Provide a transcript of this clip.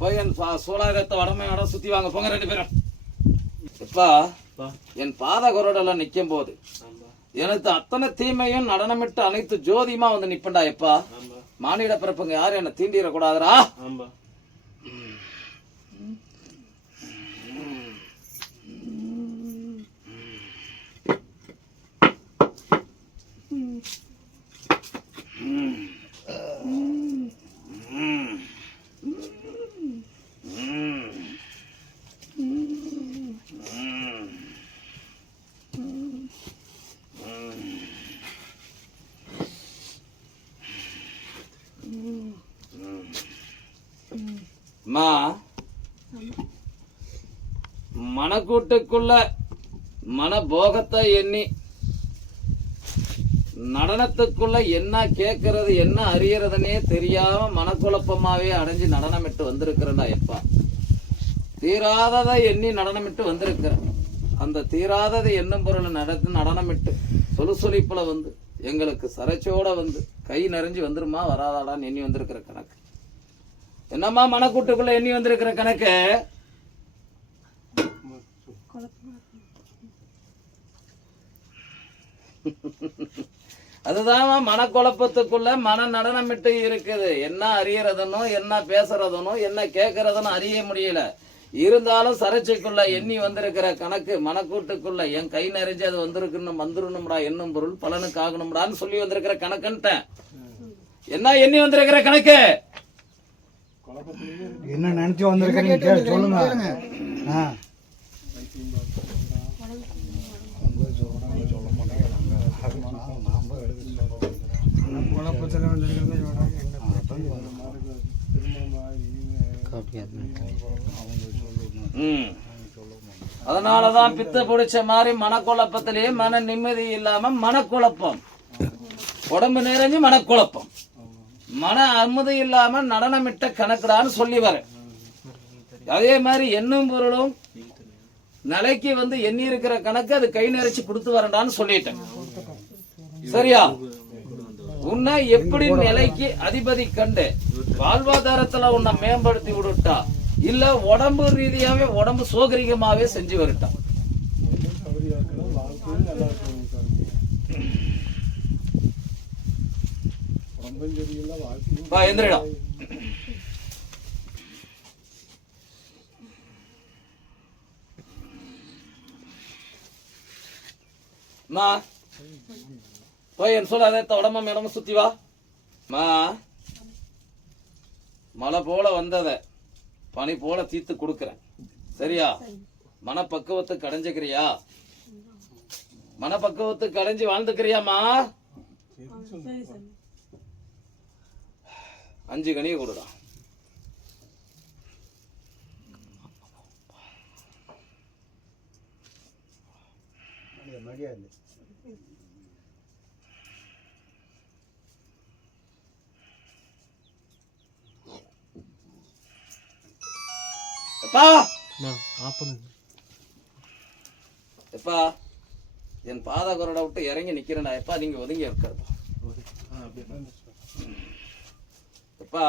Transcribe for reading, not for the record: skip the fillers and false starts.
போய் என் சோழாகத்தை வடமையோட சுத்தி வாங்க போங்க ரெண்டு பேரும். எப்பா என் பாத குரடெல்லாம் நிக்கும் போது எனக்கு அத்தனை தீமையும் நடனமிட்டு அனைத்து ஜோதியுமா வந்து நிப்பண்டா. எப்பா மானிட பிறப்புங்க யாரும் என்ன தீண்டிடக்கூடாதுரா. மனக்கூட்டுக்குள்ள மனபோகத்தை எண்ணி நடனத்துக்குள்ள என்ன கேட்கறது என்ன அறியறதுன்னே தெரியாம மனக்குழப்பமாவே அடைஞ்சு நடனமிட்டு வந்திருக்கிறேன்டா. எப்பா தீராததை எண்ணி நடனமிட்டு வந்திருக்கிறேன். அந்த தீராததை எண்ணும் பொருள் நடனமிட்டு சொலுசொலிப்புல வந்து எங்களுக்கு சரைச்சோட வந்து கை நிறைஞ்சு வந்துருமா வராதாடான்னு எண்ணி வந்திருக்கிற கணக்கு. என்னம்மா மனக்கூட்டுக்குள்ள எண்ணி வந்திருக்கிற கணக்கு? அதுதான் மனக்குழப்பத்துக்குள்ள மன நடனமிட்டு இருக்குது. என்ன அறியறதுனோ என்ன பேசுறதுனோ என்ன கேட்கறதுன்னு அறிய முடியல. இருந்தாலும் சரச்சைக்குள்ள எண்ணி வந்திருக்கிற கணக்கு மனக்கூட்டுக்குள்ள என் கை நிறைஞ்சு அது வந்துருக்கணும்டா என்னும் பொருள் பலனுக்கு ஆகணும்டான்னு சொல்லி வந்திருக்கிற கணக்குன்ட்டேன். என்ன எண்ணி வந்திருக்கிற கணக்கு? என்ன நினைச்சு வந்திருக்கீங்க சொல்லுங்க. அதனாலதான் பித்த பிடிச்ச மாதிரி மனக்குழப்பத்திலேயே மன நிம்மதி இல்லாம மனக்குழப்பம், உடம்பு நிறைஞ்சு மனக்குழப்பம், மன அனுமதி இல்லாம நடனமிட்ட கணக்குடான்னு சொல்லி வர. அதே மாதிரி எண்ணும் பொருளும் நிலைக்கு வந்து எண்ணி இருக்கிற கணக்கு அது கை நிறைச்சு கொடுத்து வரண்டான்னு சொல்லிட்டேன். சரியா? உன்னை எப்படி நிலைக்கு அதிபதி கண்டு வாழ்வாதாரத்துல உன்னை மேம்படுத்தி விடுட்டா இல்ல உடம்பு ரீதியாவே உடம்பு சோகரிகமாவே செஞ்சு வருட்டா. எந்திரடா. போய் என் சொல்லாத உடம்பு இடமும் சுத்தி வா. மழை போல வந்தத பனி போல தீர்த்து கொடுக்கறேன். சரியா? மனப்பக்குவத்துக்கு அடைஞ்சுக்கிறியா? மனப்பக்குவத்துக்கு அடைஞ்சு வாழ்ந்துக்கிறியாமா? 5 கனியை கொடுடா. எப்பா என் பாத குரட விட்டு இறங்கி நிக்கிறேன்டா. எப்பா நீங்க ஒதுங்கி இருக்கிறது எப்பா